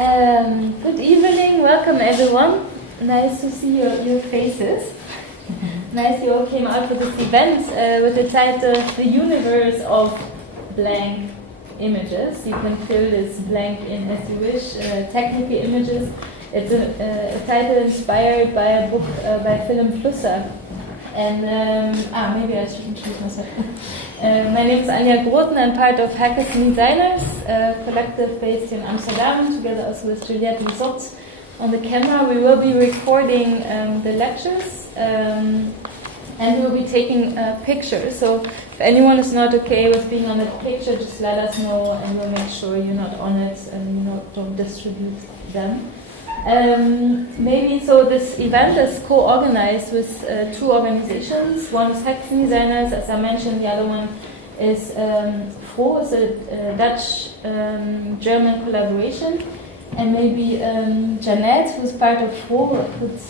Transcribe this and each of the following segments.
Good evening, welcome everyone. Nice to see your faces. Nice you all came out for this event with the title The Universe of Blank Images. You can fill this blank in as you wish. Technical images. It's a title inspired by a book by Vilém Flusser. And maybe I should introduce myself. My name is Anja and I'm part of Hackers and Designers, a collective based in Amsterdam, together also with Jeannette on the camera. We will be recording the lectures and we will be taking pictures. So if anyone is not okay with being on that picture, just let us know and we'll make sure you're not on it and you don't distribute them. So this event is co-organized with two organizations. One is Hackers and Designers, as I mentioned. The other one is Froh, is a Dutch-German collaboration. And maybe Jeannette, who's part of Froh, could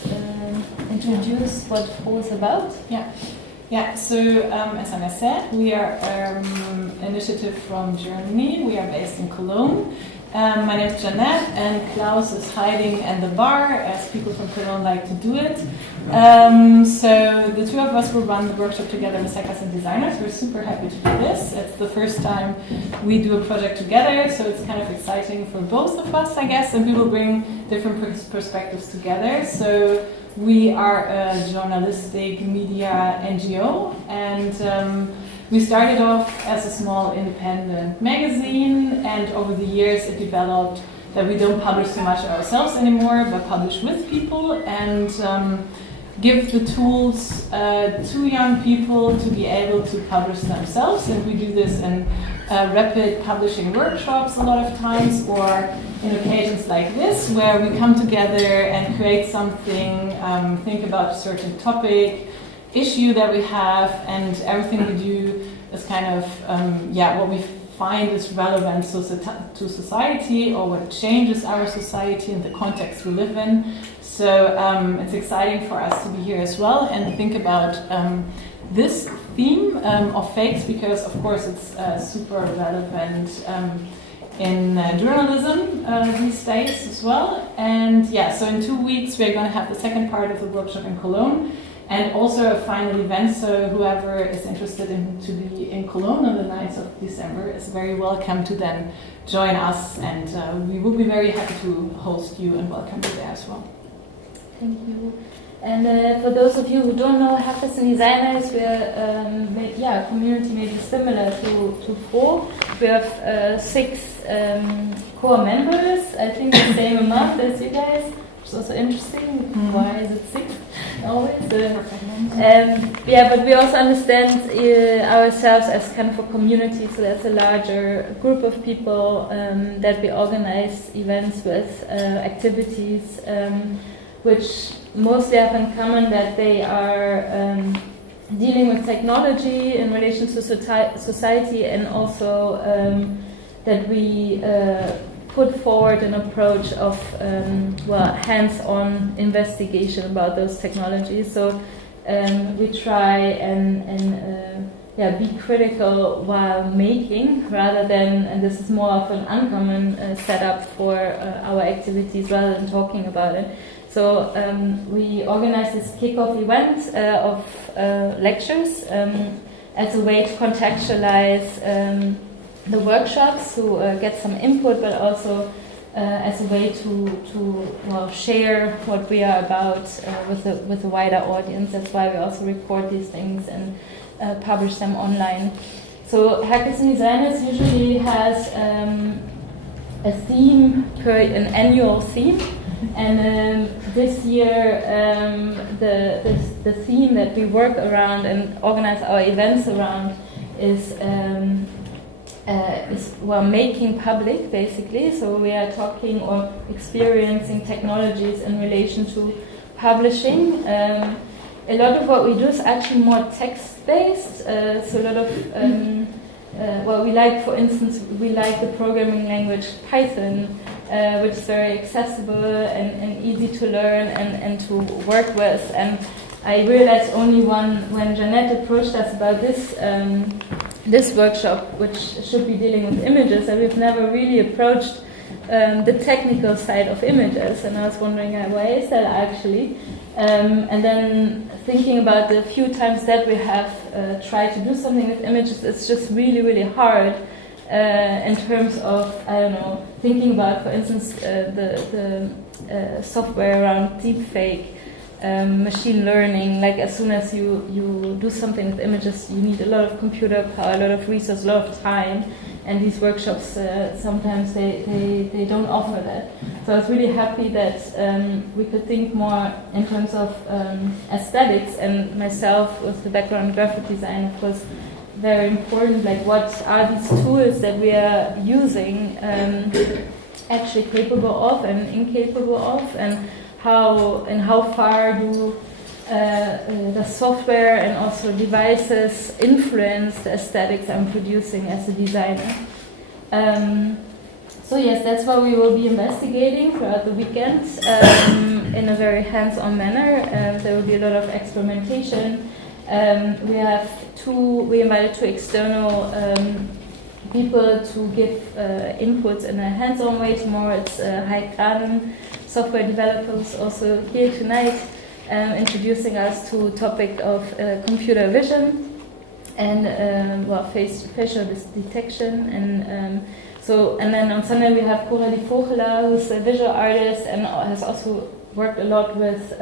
introduce what Froh is about. Yeah. So as Anja said, we are an initiative from Germany. We are based in Cologne. My name is Jeannette, and Klaus is hiding in the bar, as people from Cologne like to do it. So the two of us will run the workshop together with Hackers and Designers. We're super happy to do this. It's the first time we do a project together, so it's kind of exciting for both of us, I guess, and we will bring different perspectives together. So we are a journalistic media NGO, and we started off as a small independent magazine, and over the years it developed that we don't publish so much ourselves anymore, but publish with people and give the tools to young people to be able to publish themselves. And we do this in rapid publishing workshops a lot of times, or in occasions like this, where we come together and create something, think about a certain topic, issue that we have, and everything we do is kind of what we find is relevant to society, or what changes our society and the context we live in. So it's exciting for us to be here as well and think about this theme of fakes, because of course it's super relevant in journalism these days as well. And so in 2 weeks we're going to have the second part of the workshop in Cologne, and also a final event, so whoever is interested to be in Cologne on the 9th of December is very welcome to then join us, and we will be very happy to host you and welcome you there as well. Thank you. And for those of you who don't know Hackers and Designers, we're a community maybe similar to Froh. We have 6 core members, I think the same amount as you guys, which is also interesting. Mm-hmm. Why is it 6? Always. But we also understand ourselves as kind of a community, so that's a larger group of people that we organize events with, activities, which mostly have in common that they are dealing with technology in relation to society, and also that we put forward an approach of hands-on investigation about those technologies. So we try and be critical while making, rather than, and this is more of an uncommon setup for our activities, rather than talking about it. So we organize this kickoff event of lectures as a way to contextualize the workshops, to get some input, but also as a way to share what we are about with a wider audience. That's why we also record these things and publish them online. So Hackers and Designers usually has a theme, an annual theme, and this year the theme that we work around and organize our events around is making public, basically. So we are talking or experiencing technologies in relation to publishing. A lot of what we do is actually more text-based. So a lot of we like, for instance, the programming language Python, which is very accessible and easy to learn and to work with. And I realized only when Jeannette approached us about this workshop, which should be dealing with images, that we've never really approached the technical side of images. And I was wondering, why is that actually? And then thinking about the few times that we have tried to do something with images, it's just really, really hard in terms of, I don't know, thinking about, for instance, the software around deepfake, machine learning. Like as soon as you do something with images, you need a lot of computer power, a lot of resource, a lot of time. And these workshops, sometimes they don't offer that. So I was really happy that we could think more in terms of aesthetics, and myself with the background in graphic design, of course, very important, like what are these tools that we are using actually capable of and incapable of, and how far do the software and also devices influence the aesthetics I'm producing as a designer. So yes, that's what we will be investigating throughout the weekend in a very hands-on manner. There will be a lot of experimentation. We invited two external people to give input in a hands-on way. Tomorrow it's Heik Granen, software developers, also here tonight, introducing us to topic of computer vision and facial detection. And then on Sunday we have Coralie Vogelaar, who's a visual artist and has also worked a lot with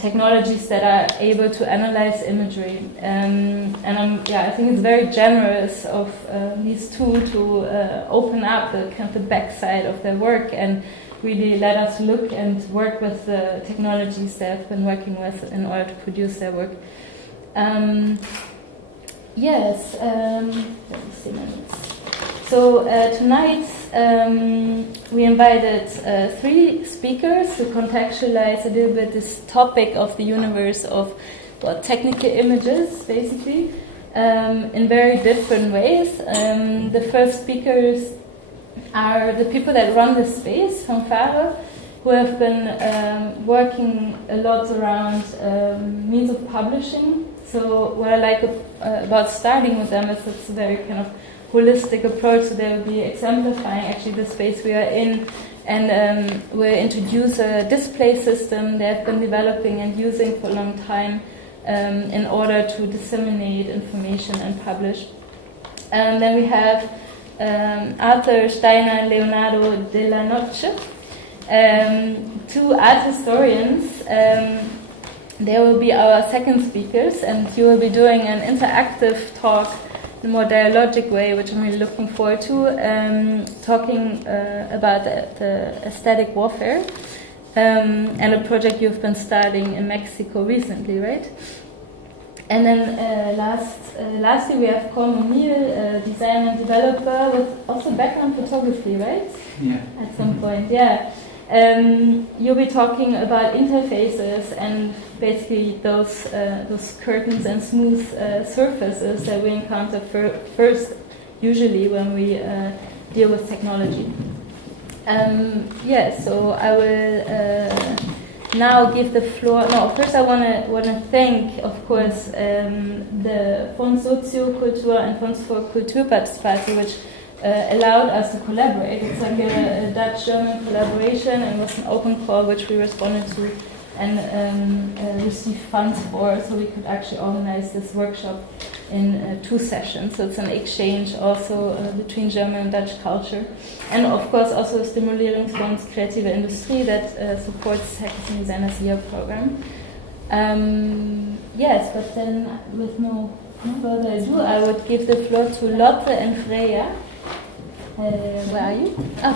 technologies that are able to analyze imagery. I think it's very generous of these two to open up the kind of the backside of their work and really let us look and work with the technologies they've been working with in order to produce their work. Let me see my notes. So tonight we invited 3 speakers to contextualize a little bit this topic of the universe of technical images, basically, in very different ways. The first speakers are the people that run the space, fanfare, who have been working a lot around means of publishing. So what I like about starting with them is it's a very kind of holistic approach, so they will be exemplifying actually the space we are in, and we'll introduce a display system they have been developing and using for a long time in order to disseminate information and publish. And then we have Arthur Steiner and Leonardo de la Noche, 2 art historians. They will be our second speakers, and you will be doing an interactive talk in a more dialogic way, which I'm really looking forward to, talking about the aesthetic warfare and a project you've been starting in Mexico recently, right? And then lastly we have Colm O'Neill, a designer and developer with also background photography, right? Yeah. At some point, yeah. You'll be talking about interfaces and basically those curtains and smooth surfaces that we encounter first, usually when we deal with technology. So I will now give the floor. No, first I want to thank, of course, the Fonds Soziokultur and Fonds for Cultuurparticipatie, which allowed us to collaborate. It's like a Dutch-German collaboration, and it was an open call which we responded to and received funds for, so we could actually organize this workshop in 2 sessions. So it's an exchange also between German and Dutch culture, and of course also Stimuleringsfonds Creative Industrie that supports Hackers and Designers Year program. But then with no further ado, I would give the floor to Lotte and Freya. Where are you? Oh.